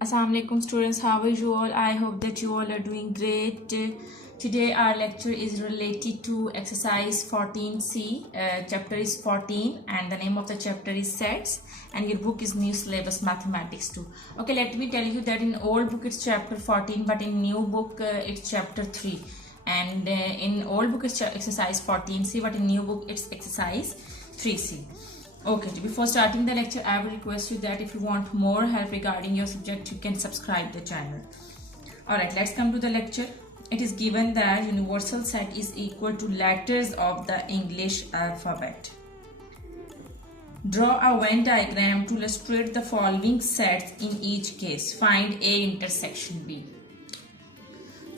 Assalamu alaikum students, how are you all? I hope that you all are doing great. Today our lecture is related to exercise 14C. Chapter is 14 and the name of the chapter is sets, and your book is new syllabus mathematics 2. Okay, let me tell you that in old book it's chapter 14 but in new book it's chapter 3, and in old book it's exercise 14C but in new book it's exercise 3C. Okay, before starting the lecture, I will request you that if you want more help regarding your subject, you can subscribe the channel. Alright, let's come to the lecture. It is given that universal set is equal to letters of the English alphabet. Draw a Venn diagram to illustrate the following sets in each case. Find A intersection B.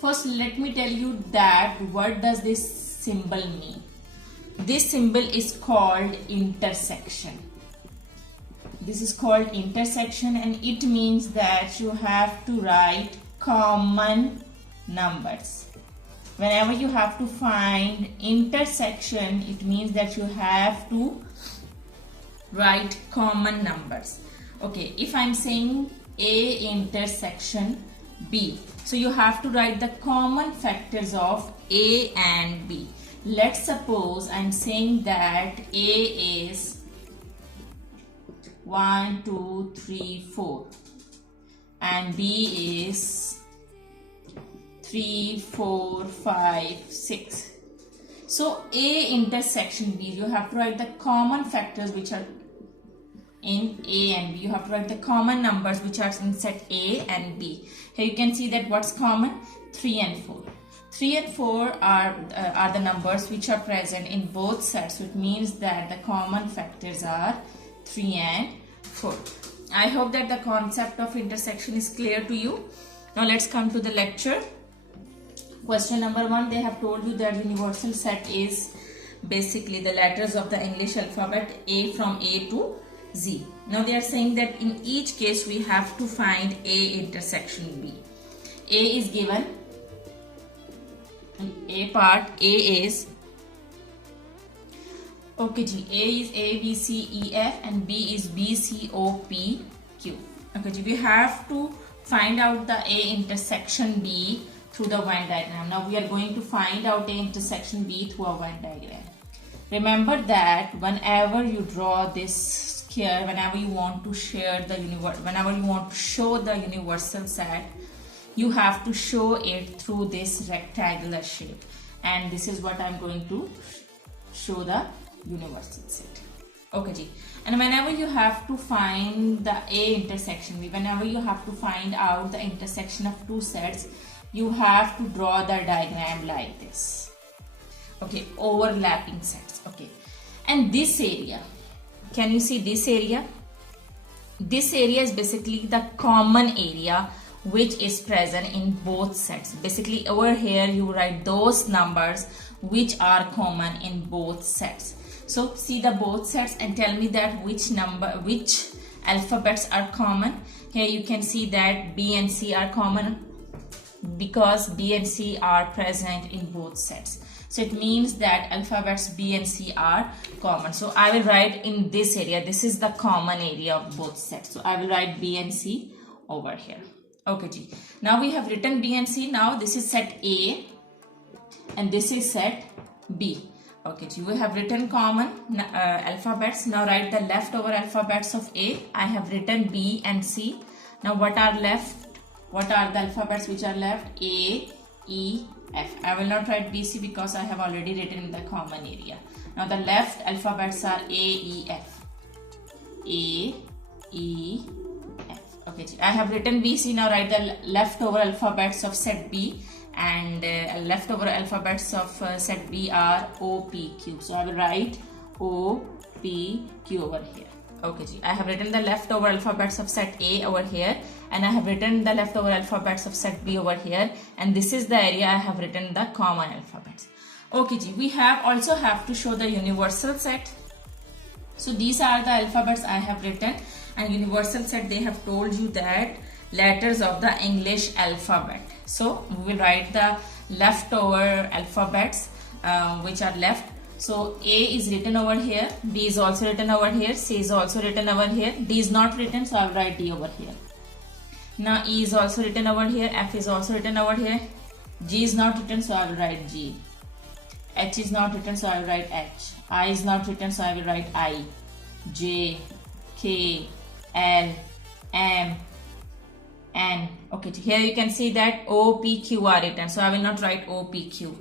First, let me tell you that what does this symbol mean. This symbol is called intersection. This is called intersection, and it means that you have to write common numbers. Whenever you have to find intersection, it means that you have to write common numbers. Okay, if I'm saying A intersection B, so you have to write the common factors of A and B. Let's suppose I'm saying that A is 1, 2, 3, 4 and B is 3, 4, 5, 6. So A intersection B, you have to write the common factors which are in A and B. You have to write the common numbers which are in set A and B. Here you can see that what's common? 3 and 4. 3 and 4 are the numbers which are present in both sets. So it means that the common factors are 3 and 4. I hope that the concept of intersection is clear to you. Now let's come to the lecture. Question number 1, they have told you that universal set is basically the letters of the English alphabet A from A to Z. Now they are saying that in each case we have to find A intersection B. A is given. A part, A is, okay G, A is A, B, C, E, F and B is B, C, O, P, Q. Okay G, we have to find out the A intersection B through the Venn diagram. Now we are going to find out A intersection B through a Venn diagram. Remember that whenever you draw this here, whenever you want to share the whenever you want to show the universal set, you have to show it through this rectangular shape, and this is what I'm going to show the universal set. Okay G. And whenever you have to find the A intersection B, whenever you have to find out the intersection of two sets, you have to draw the diagram like this. Okay, overlapping sets. Okay, and this area, can you see this area? This area is basically the common area which is present in both sets. Basically over here you write those numbers which are common in both sets. So see the both sets and tell me that which alphabets are common. Here you can see that B and C are common because B and C are present in both sets. So it means that alphabets B and C are common. So I will write in this area, this is the common area of both sets. So I will write B and C over here. Okay G. Now we have written B and C. Now this is set A and this is set B. Okay G. We have written common alphabets. Now write the leftover alphabets of A. I have written B and C. Now what are left? What are the alphabets which are left? A, E, F. I will not write B, C because I have already written in the common area. Now the left alphabets are A, E, F. A, E, F. Okay, I have written B, C. Now write the leftover alphabets of set B, and leftover alphabets of set B are O, P, Q. So I will write O, P, Q over here. Okay, I have written the leftover alphabets of set A over here, and I have written the leftover alphabets of set B over here, and this is the area I have written the common alphabets. Okay, we also have to show the universal set. So these are the alphabets I have written, and universal set, they have told you that letters of the English alphabet. So we will write the leftover alphabets which are left. So A is written over here, B is also written over here, C is also written over here, D is not written, so I will write D over here. Now E is also written over here, F is also written over here, G is not written, so I will write G. H is not written, so I will write H. I is not written, so I will write I. J, K, L, M, N. Okay, here you can see that O, P, Q are written, so I will not write O, P, Q.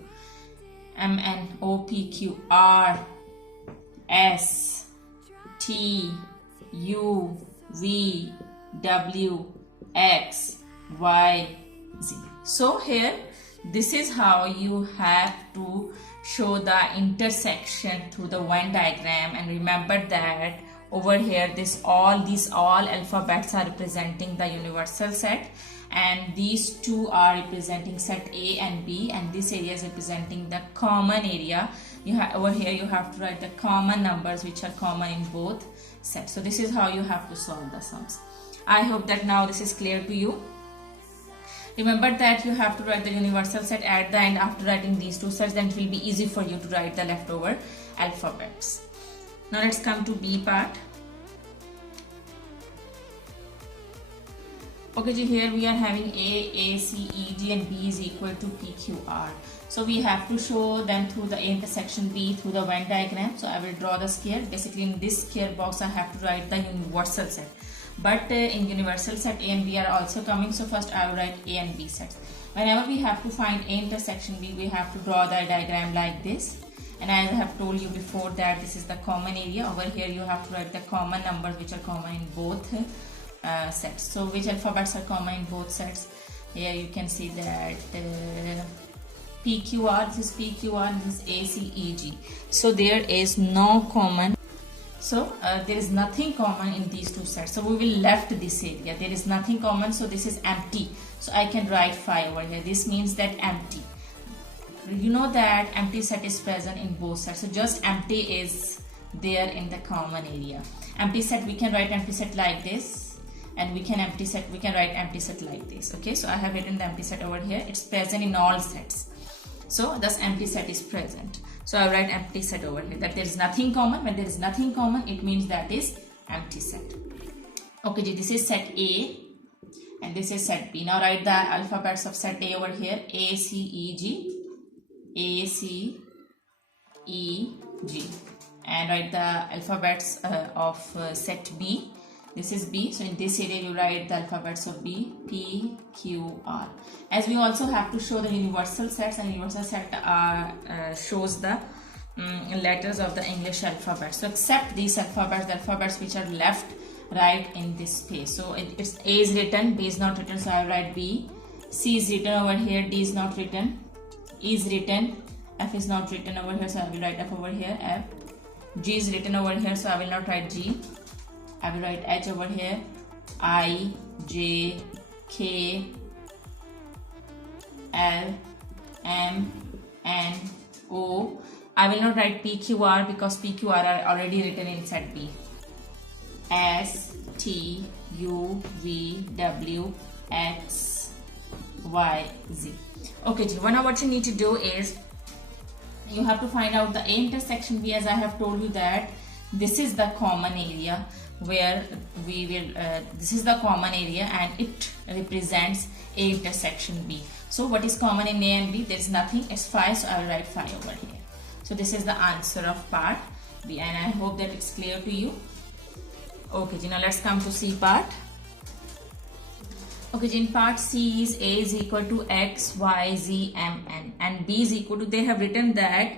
M, N, O, P, Q, R, S, T, U, V, W, X, Y, Z. So here, this is how you have to show the intersection through the Venn diagram. And remember that over here, these all alphabets are representing the universal set, and these two are representing set A and B, and this area is representing the common area. Over here you have to write the common numbers which are common in both sets. So this is how you have to solve the sums. I hope that now this is clear to you. Remember that you have to write the universal set at the end after writing these two sets, then it will be easy for you to write the leftover alphabets. Now let's come to B part. Okay, so here we are having A, C, E, D and B is equal to P, Q, R. So we have to show them through the A intersection B through the Venn diagram. So I will draw the square. Basically in this square box I have to write the universal set. But in universal set A and B are also coming. So first I will write A and B sets. Whenever we have to find A intersection B, we have to draw the diagram like this. And as I have told you before that this is the common area. Over here you have to write the common numbers which are common in both sets. So which alphabets are common in both sets? Here you can see that PQR, this is PQR, this is ACEG. So there is no common. So there is nothing common in these two sets. So we will left this area. There is nothing common. So this is empty. So I can write 5 over here. This means that empty. You know that empty set is present in both sets. So just empty is there in the common area. Empty set, we can write empty set like this. And we can write empty set like this. Okay, so I have written the empty set over here. It's present in all sets. So thus empty set is present. So I write empty set over here, that there is nothing common. When there is nothing common, it means that is empty set. Okay, this is set A and this is set B. Now write the alphabets of set A over here. A, C, E, G, A, C, E, G. And write the alphabets of set B. This is B. So in this area you write the alphabets of B, P, Q, R. As we also have to show the universal sets, and universal set shows the letters of the English alphabet. So except these alphabets, the alphabets which are left, write in this space. So it's A is written, B is not written, so I write B. C is written over here, D is not written, E is written, F is not written over here, so I will write F over here, F. G is written over here, so I will not write G. I will write H over here, I, J, K, L, M, N, O. I will not write P, Q, R because P, Q, R are already written in set B. S, T, U, V, W, X, Y, Z. Okay, now what you need to do is you have to find out the A intersection B, as I have told you that this is the common area where we will this is the common area and it represents A intersection B. So what is common in A and B? There is nothing. It's 5, so I will write 5 over here. So this is the answer of part B, and I hope that it's clear to you. Okay, now let's come to C part. Okay, in part C is A is equal to X, Y, Z, M, N, and B is equal to, they have written that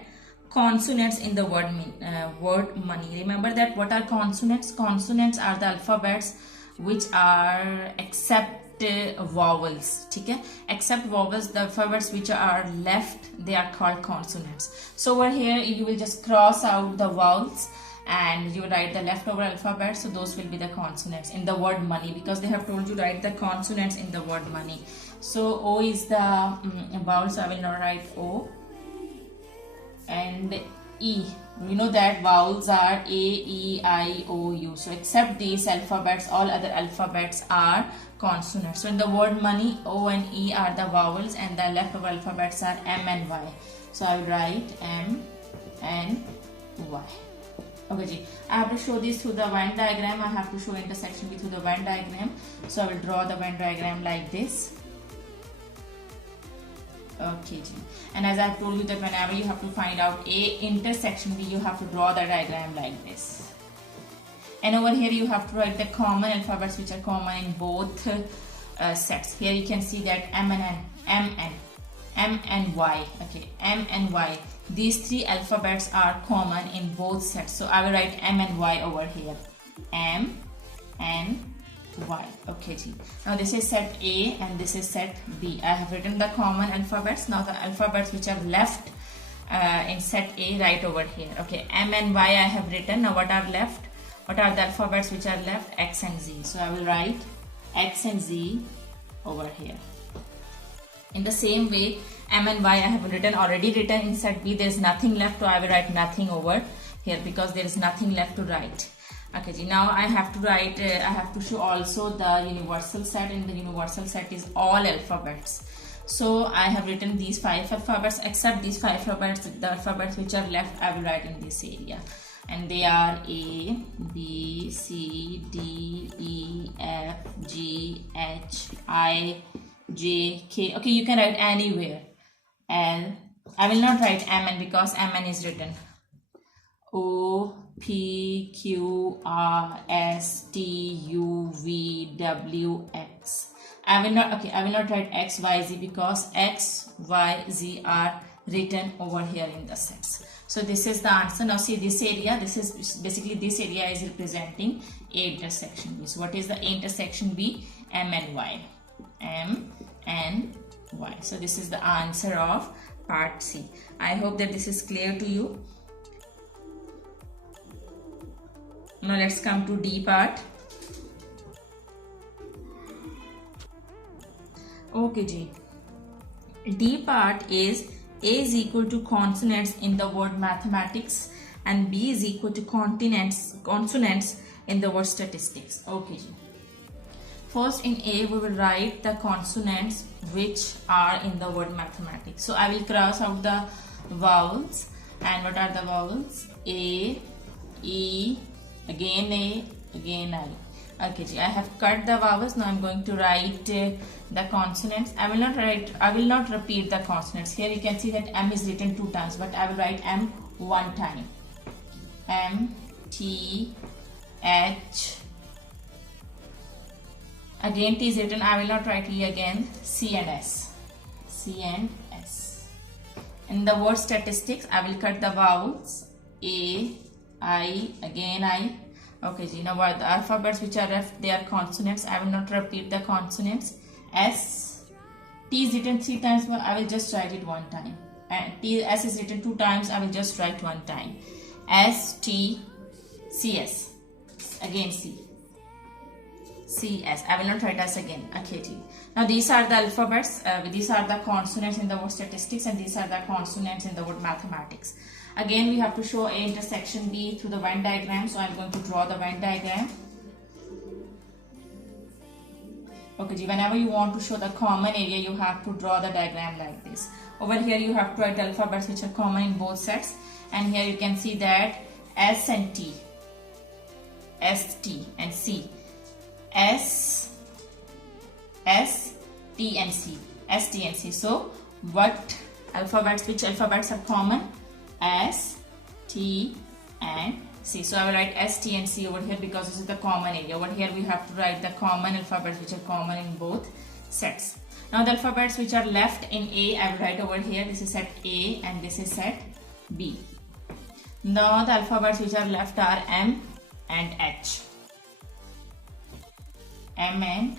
consonants in the word money. Remember that what are consonants? Consonants are the alphabets which are except vowels. Okay? Except vowels, the alphabets which are left, they are called consonants. So over here you will just cross out the vowels and you write the leftover alphabet. So those will be the consonants in the word money, because they have told you write the consonants in the word money. So O is the vowel, so I will not write O. And E, you know that vowels are A, E, I, O, U. So except these alphabets, all other alphabets are consonants. So in the word money, O and E are the vowels and the leftover alphabets are M and Y. So I will write M and Y. Okay, ji. I have to show this through the Venn diagram. I have to show intersection B through the Venn diagram. So I will draw the Venn diagram like this. Okay, ji. And as I have told you that whenever you have to find out A intersection B, you have to draw the diagram like this. And over here you have to write the common alphabets which are common in both sets. Here you can see that M and Y. Okay, M and Y. These three alphabets are common in both sets. So I will write M and Y over here. M and Y. Okay, ji. Now this is set A and this is set B. I have written the common alphabets. Now the alphabets which are left in set A, right over here. Okay, M and Y I have written. Now what are left? What are the alphabets which are left? X and Z. So I will write X and Z over here. In the same way, M and Y I have already written in set B. There is nothing left, so I will write nothing over here because there is nothing left to write. Okay, ji. Now I have to write, I have to show also the universal set. In the universal set is all alphabets. So I have written these 5 alphabets, except these 5 alphabets, the alphabets which are left, I will write in this area. And they are A, B, C, D, E, F, G, H, I, J, K. Okay, you can write anywhere. L. I will not write MN because MN is written. O, P, Q, R, S, T, U, V, W, X. I will not write X, Y, Z because X, Y, Z are written over here in the sets. So this is the answer. Now see this area, this is basically, this area is representing A intersection B. So what is the A intersection B? M and Y. M and Y. So this is the answer of part C. I hope that this is clear to you. Now let's come to D part. Okay, G. D part is A is equal to consonants in the word mathematics and B is equal to consonants in the word statistics. Okay, G. First in A we will write the consonants which are in the word mathematics. So I will cross out the vowels. And what are the vowels? A, E, again A, again I. Okay, G. I have cut the vowels. Now I am going to write the consonants. I will not repeat the consonants. Here you can see that M is written 2 times, but I will write M 1 time. M, T, H. Again T is written. I will not write E again. C and S. C and S. In the word statistics, I will cut the vowels. A, I, again I. Okay, G. Now what the alphabets which are left, they are consonants. I will not repeat the consonants. S, T is written 3 times, but I will just write it 1 time. And S is written 2 times, I will just write 1 time. S, T, C, S. Again C. C, S. I will not write S again. Okay, T. Now these are the alphabets, these are the consonants in the word statistics and these are the consonants in the word mathematics. Again, we have to show A intersection B through the Venn diagram. So I am going to draw the Venn diagram. Okay, G, whenever you want to show the common area, you have to draw the diagram like this. Over here, you have to write alphabets which are common in both sets. And here you can see that S and T, S, T and C, S, T and C, S, T and C. So, which alphabets are common? S, T and C. So I will write S, T and C over here because this is the common area. Over here we have to write the common alphabets which are common in both sets. Now the alphabets which are left in A, I will write over here. This is set A and this is set B. Now the alphabets which are left are M and H. M and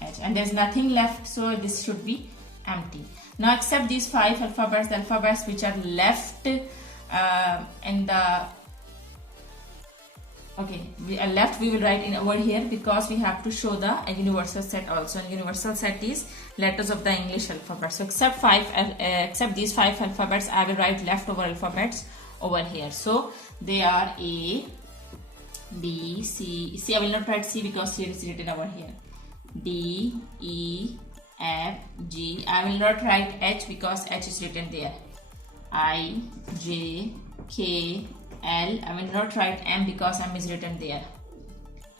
H. And there is nothing left, so this should be empty. Now except these 5 alphabets, the alphabets which are left in the we will write in over here because we have to show the universal set also. And universal set is letters of the English alphabet. So except these 5 alphabets, I will write leftover alphabets over here. So they are A, B, C. I will not write C because C is written over here. D, E, F, G. I will not write H because H is written there. I, J, K, L. I will not write M because M is written there.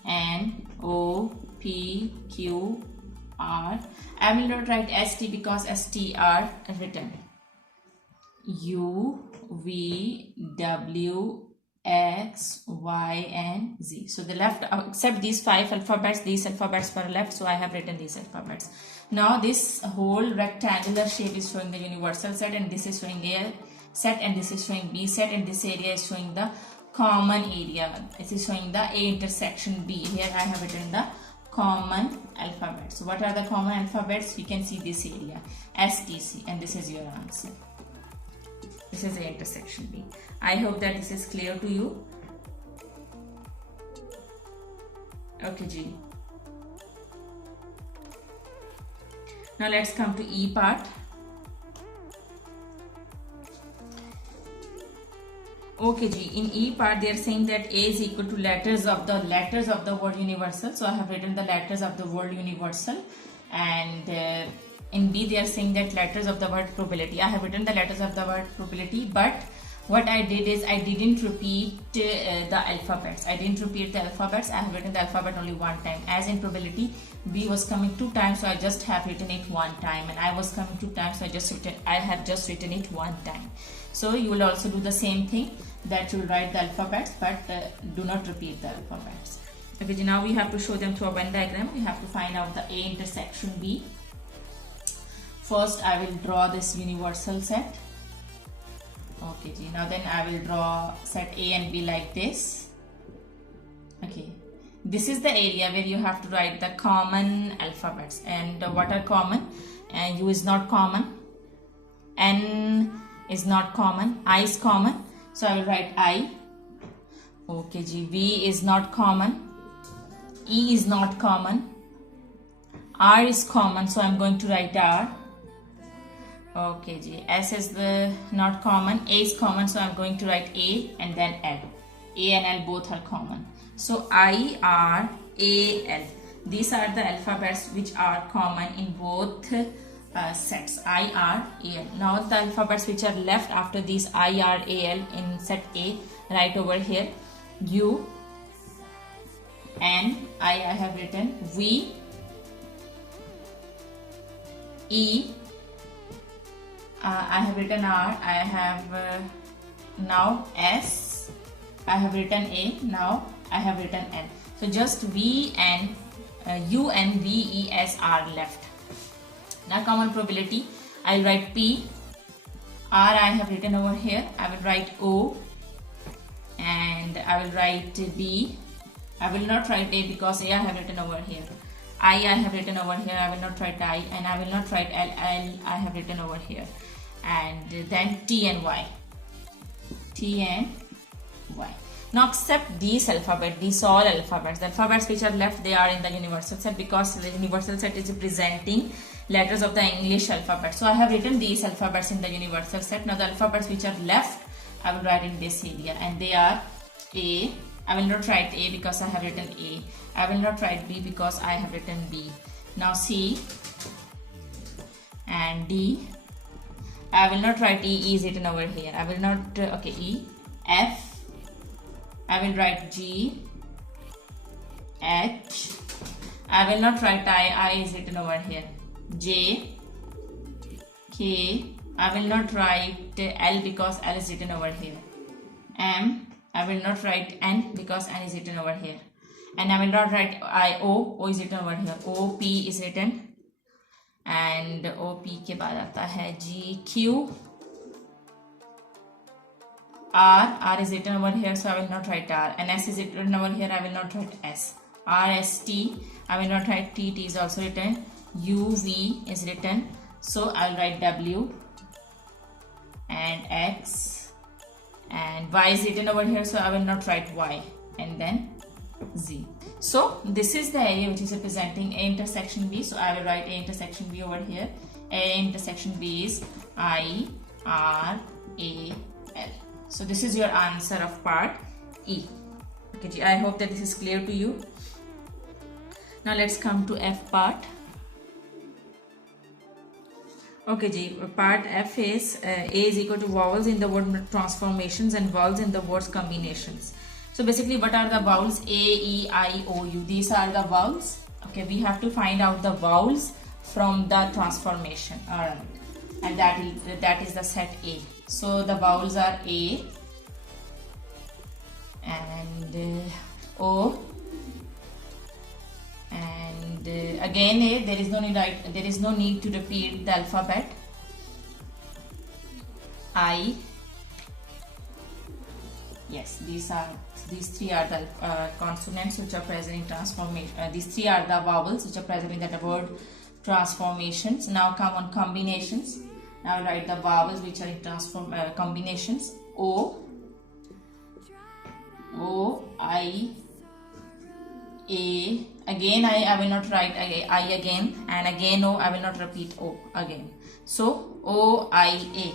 N, O, P, Q, R. I will not write ST because ST are written. U, V, W, X, Y, and Z. So the left, except these 5 alphabets, these alphabets were left, so I have written these alphabets. Now this whole rectangular shape is showing the universal set, and this is showing A set, and this is showing B set, and this area is showing the common area. This is showing the A intersection B. Here I have written the common alphabets. So what are the common alphabets? You can see this area, STC, and this is your answer. This is A intersection B. I hope that this is clear to you. Okay, G. Now let's come to E part. Okay, G. In E part, they are saying that A is equal to letters of the word universal. So I have written the letters of the word universal, and in B they are saying that letters of the word probability. I have written the letters of the word probability, but what I did is I didn't repeat the alphabets. I didn't repeat the alphabets. I have written the alphabet only one time. As in probability, B was coming 2 times, so I just have written it 1 time, and I was coming 2 times, so I have just written it 1 time. So you will also do the same thing, that you will write the alphabets, but do not repeat the alphabets. Okay, now we have to show them through a Venn diagram. We have to find out the A intersection B. First, I will draw this universal set. Okay, now then I will draw set A and B like this. Okay, this is the area where you have to write the common alphabets. And what are common? U is not common, N is not common, I is common, so I will write I. Okay, G. V is not common, E is not common, R is common, so I am going to write R. Okay, G. S is not common, A is common, so I am going to write A and then L. A and L both are common. So I, R, A, L. These are the alphabets which are common in both sets, I, R, A, L. Now the alphabets which are left after these I, R, A, L in set A, right over here. U, N, I have written, V, E, I have written R, I have now S, I have written A, now I have written N. So just V and U and V, E, S are left. Now common probability, I will write P, R I have written over here, I will write O, and I will write B. I will not write A because A I have written over here. I have written over here, I will not write I, and I will not write L, I have written over here. And then T and Y. T and Y. Now accept these alphabets, these all alphabets. The alphabets which are left, they are in the universal set because the universal set is representing letters of the English alphabet. So I have written these alphabets in the universal set. Now the alphabets which are left, I will write in this area, and they are A. I will not write A because I have written A. I will not write B because I have written B. Now C and D. I will not write E. E is written over here. I will not, okay, E. F. I will write G. H. I will not write I. I is written over here. J. K. I will not write L because L is written over here. M. I will not write N because N is written over here. And I will not write I. O. O is written over here. O. P is written. And OP के बाद आता है G, Q, R is written over here, so I will not write R, and S is written over here, I will not write S. R, S, T, I will not write T, T is also written. U, V is written, so I will write W, and X, and Y is written over here, so I will not write Y, and then Z. So this is the area which is representing A intersection B. So I will write A intersection B over here. A intersection B is I, R, A, L. So this is your answer of part E. Okay, I hope that this is clear to you. Now let's come to F part. Okay, Ji. Part F is A is equal to vowels in the word transformations and vowels in the words combinations. So basically, what are the vowels? A, E, I, O, U. These are the vowels. Okay, we have to find out the vowels from the transformation. Alright, and that is the set A. So the vowels are A and O. And again A, there is no need to repeat the alphabet. I, yes, these three are the consonants which are present in transformation. These three are the vowels which are present in the word transformations. Now come on combinations. Now write the vowels which are in combinations. O, I, A. Again I will not write I again, and again O, I will not repeat O again. So O, I, A.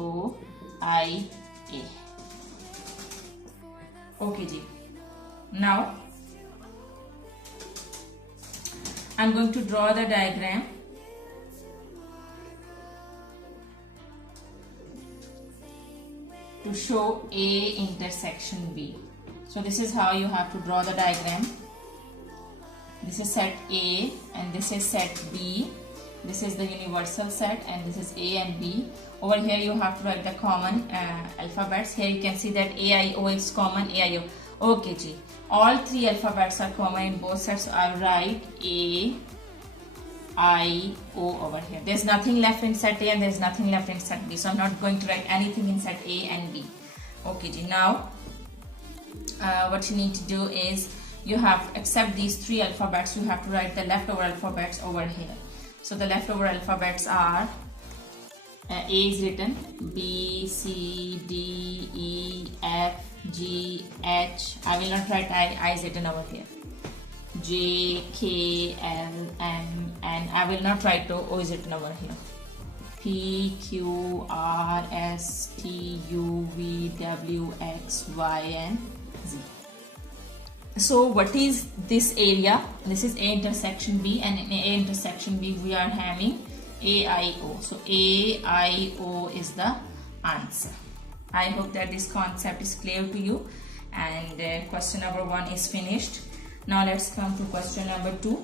O, I, A. Okay, Ji. Now I'm going to draw the diagram. To show A intersection B. So this is how you have to draw the diagram. This is set A and this is set B. This is the universal set and this is A and B. Over here you have to write the common alphabets. Here you can see that A, I, O is common. A, I, O. Okay, Ji. All three alphabets are common in both sets. So I'll write A, I, O over here. There's nothing left in set A and there's nothing left in set B. So I'm not going to write anything in set A and B. Okay, Ji. Now what you need to do is you have to accept these three alphabets. You have to write the leftover alphabets over here. So the leftover alphabets are A is written, B, C, D, E, F, G, H. I will not write I is written over here. J, K, L, M, and I will not write O is written over here. P, Q, R, S, T, U, V, W, X, Y, and Z. So what is this area? This is A intersection B, and in A intersection B we are having A, I, O. So A, I, O is the answer. I hope that this concept is clear to you, and question number 1 is finished. Now let's come to question number 2.